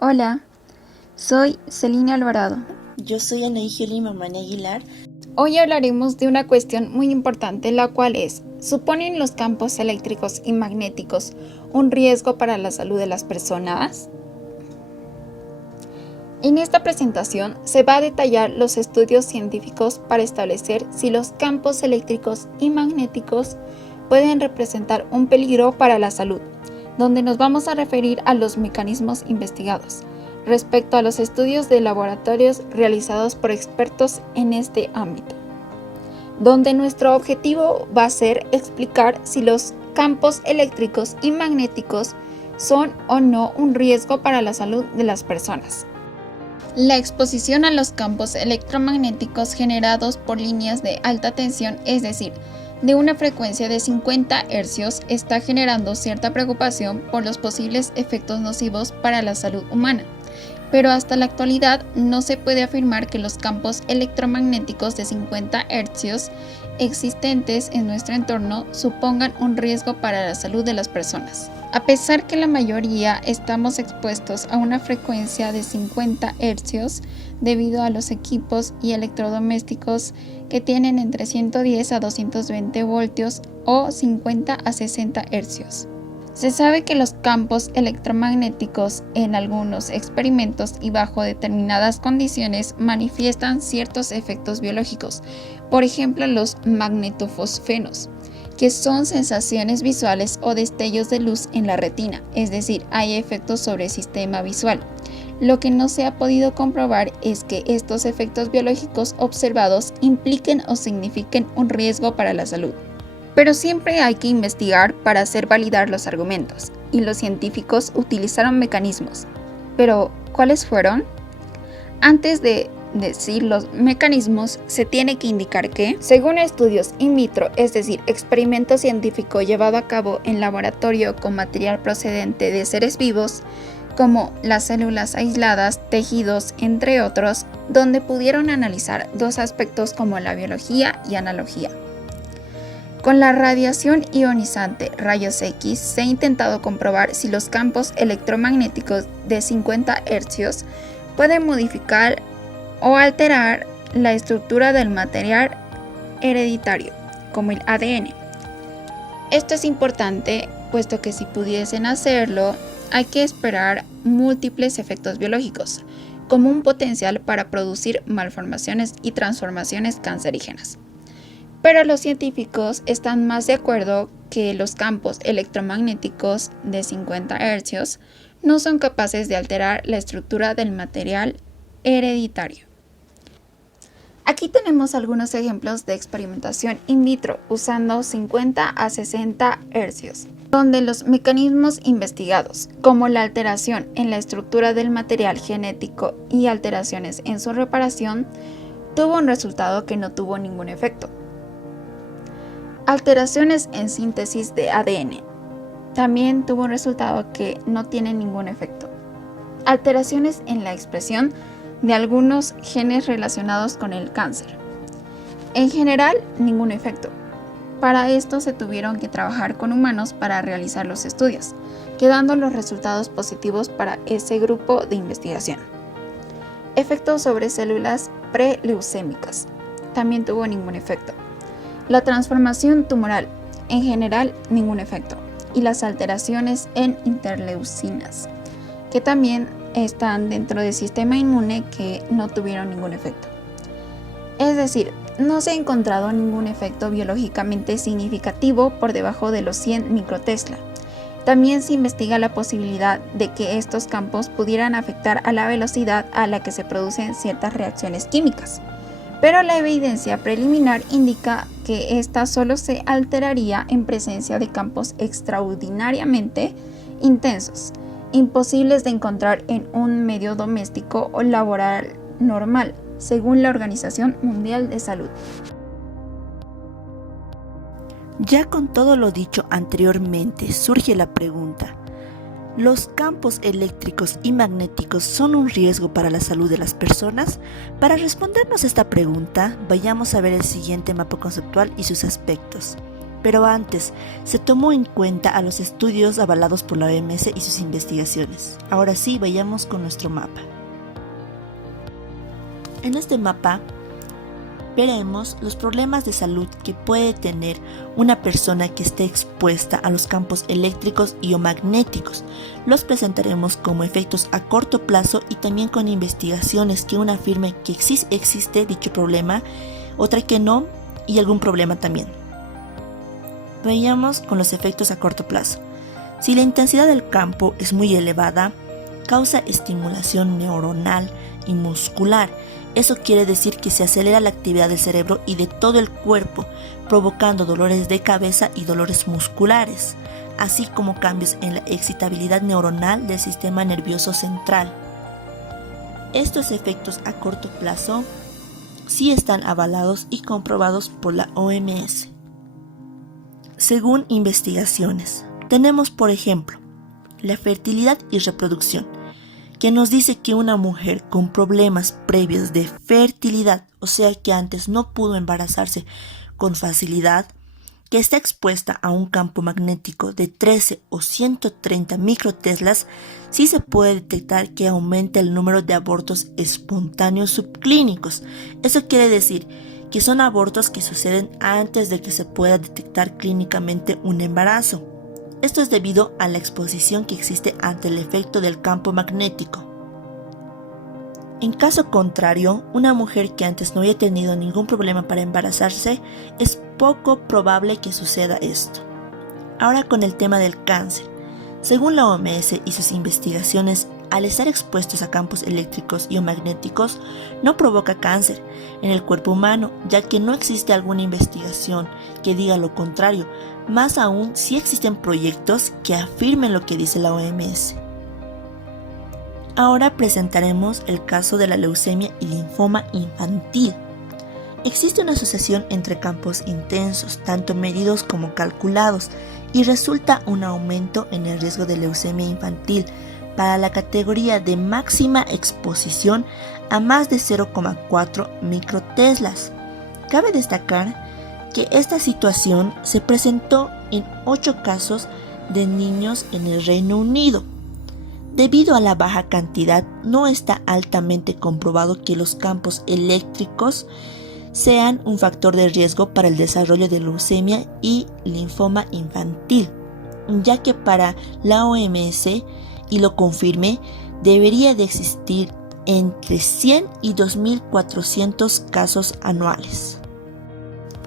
Hola, soy Celina Alvarado. Yo soy Anaígeli Mamani Aguilar. Hoy hablaremos de una cuestión muy importante, la cual es: ¿suponen los campos eléctricos y magnéticos un riesgo para la salud de las personas? En esta presentación se va a detallar los estudios científicos para establecer si los campos eléctricos y magnéticos pueden representar un peligro para la salud, donde nos vamos a referir a los mecanismos investigados respecto a los estudios de laboratorios realizados por expertos en este ámbito, donde nuestro objetivo va a ser explicar si los campos eléctricos y magnéticos son o no un riesgo para la salud de las personas. La exposición a los campos electromagnéticos generados por líneas de alta tensión, es decir, de una frecuencia de 50 Hz, está generando cierta preocupación por los posibles efectos nocivos para la salud humana. Pero hasta la actualidad no se puede afirmar que los campos electromagnéticos de 50 Hz existentes en nuestro entorno supongan un riesgo para la salud de las personas. A pesar que la mayoría estamos expuestos a una frecuencia de 50 Hz debido a los equipos y electrodomésticos que tienen entre 110 a 220 voltios o 50 a 60 Hz. Se sabe que los campos electromagnéticos en algunos experimentos y bajo determinadas condiciones manifiestan ciertos efectos biológicos, por ejemplo los magnetofosfenos, que son sensaciones visuales o destellos de luz en la retina, es decir, hay efectos sobre el sistema visual. Lo que no se ha podido comprobar es que estos efectos biológicos observados impliquen o signifiquen un riesgo para la salud. Pero siempre hay que investigar para hacer validar los argumentos, y los científicos utilizaron mecanismos. ¿Pero cuáles fueron? Antes de decir los mecanismos, se tiene que indicar que, según estudios in vitro, es decir, experimento científico llevado a cabo en laboratorio con material procedente de seres vivos, como las células aisladas, tejidos, entre otros, donde pudieron analizar dos aspectos como la biología y analogía. Con la radiación ionizante rayos X se ha intentado comprobar si los campos electromagnéticos de 50 Hz pueden modificar o alterar la estructura del material hereditario, como el ADN. Esto es importante, puesto que si pudiesen hacerlo, hay que esperar múltiples efectos biológicos, como un potencial para producir malformaciones y transformaciones cancerígenas. Pero los científicos están más de acuerdo que los campos electromagnéticos de 50 Hz no son capaces de alterar la estructura del material hereditario. Aquí tenemos algunos ejemplos de experimentación in vitro usando 50 a 60 Hz, donde los mecanismos investigados, como la alteración en la estructura del material genético y alteraciones en su reparación, tuvo un resultado que no tuvo ningún efecto. Alteraciones en síntesis de ADN. También tuvo un resultado que no tiene ningún efecto. Alteraciones en la expresión de algunos genes relacionados con el cáncer. En general, ningún efecto. Para esto se tuvieron que trabajar con humanos para realizar los estudios, quedando los resultados positivos para ese grupo de investigación. Efectos sobre células preleucémicas. También tuvo ningún efecto. La transformación tumoral, en general, ningún efecto. Y las alteraciones en interleucinas, que también están dentro del sistema inmune, que no tuvieron ningún efecto. Es decir, no se ha encontrado ningún efecto biológicamente significativo por debajo de los 100 microtesla. También se investiga la posibilidad de que estos campos pudieran afectar a la velocidad a la que se producen ciertas reacciones químicas. Pero la evidencia preliminar indica que esta solo se alteraría en presencia de campos extraordinariamente intensos, imposibles de encontrar en un medio doméstico o laboral normal, según la Organización Mundial de Salud. Ya con todo lo dicho anteriormente, surge la pregunta: ¿los campos eléctricos y magnéticos son un riesgo para la salud de las personas? Para respondernos esta pregunta, vayamos a ver el siguiente mapa conceptual y sus aspectos. Pero antes, se tomó en cuenta a los estudios avalados por la OMS y sus investigaciones. Ahora sí, vayamos con nuestro mapa. En este mapa veremos los problemas de salud que puede tener una persona que esté expuesta a los campos eléctricos y o magnéticos. Los presentaremos como efectos a corto plazo y también con investigaciones que una afirme que existe dicho problema, otra que no, y algún problema también. Veamos con los efectos a corto plazo. Si la intensidad del campo es muy elevada, causa estimulación neuronal y muscular. Eso quiere decir que se acelera la actividad del cerebro y de todo el cuerpo, provocando dolores de cabeza y dolores musculares, así como cambios en la excitabilidad neuronal del sistema nervioso central. Estos efectos a corto plazo sí están avalados y comprobados por la OMS. Según investigaciones, tenemos por ejemplo la fertilidad y reproducción, que nos dice que una mujer con problemas previos de fertilidad, o sea que antes no pudo embarazarse con facilidad, que está expuesta a un campo magnético de 13 o 130 microteslas, sí se puede detectar que aumenta el número de abortos espontáneos subclínicos. Eso quiere decir que son abortos que suceden antes de que se pueda detectar clínicamente un embarazo. Esto es debido a la exposición que existe ante el efecto del campo magnético. En caso contrario, una mujer que antes no había tenido ningún problema para embarazarse, es poco probable que suceda esto. Ahora con el tema del cáncer. Según la OMS y sus investigaciones, al estar expuestos a campos eléctricos y o magnéticos, no provoca cáncer en el cuerpo humano, ya que no existe alguna investigación que diga lo contrario. Más aún, sí existen proyectos que afirmen lo que dice la OMS. Ahora presentaremos el caso de la leucemia y linfoma infantil. Existe una asociación entre campos intensos, tanto medidos como calculados, y resulta un aumento en el riesgo de leucemia infantil para la categoría de máxima exposición a más de 0,4 microteslas. Cabe destacar que esta situación se presentó en 8 casos de niños en el Reino Unido. Debido a la baja cantidad, no está altamente comprobado que los campos eléctricos sean un factor de riesgo para el desarrollo de leucemia y linfoma infantil, ya que para la OMS, y lo confirme, debería de existir entre 100 y 2.400 casos anuales.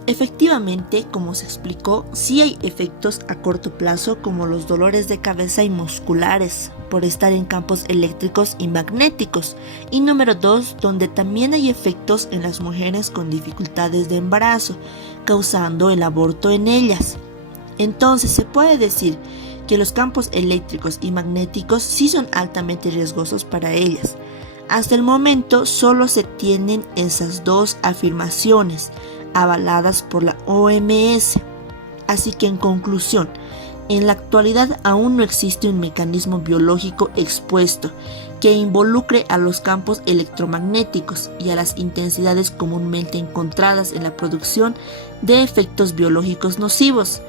Efectivamente, como se explicó, sí hay efectos a corto plazo como los dolores de cabeza y musculares por estar en campos eléctricos y magnéticos. Y número 2, donde también hay efectos en las mujeres con dificultades de embarazo, causando el aborto en ellas. Entonces se puede decir que los campos eléctricos y magnéticos sí son altamente riesgosos para ellas. Hasta el momento solo se tienen esas dos afirmaciones avaladas por la OMS. Así que en conclusión, en la actualidad aún no existe un mecanismo biológico expuesto que involucre a los campos electromagnéticos y a las intensidades comúnmente encontradas en la producción de efectos biológicos nocivos.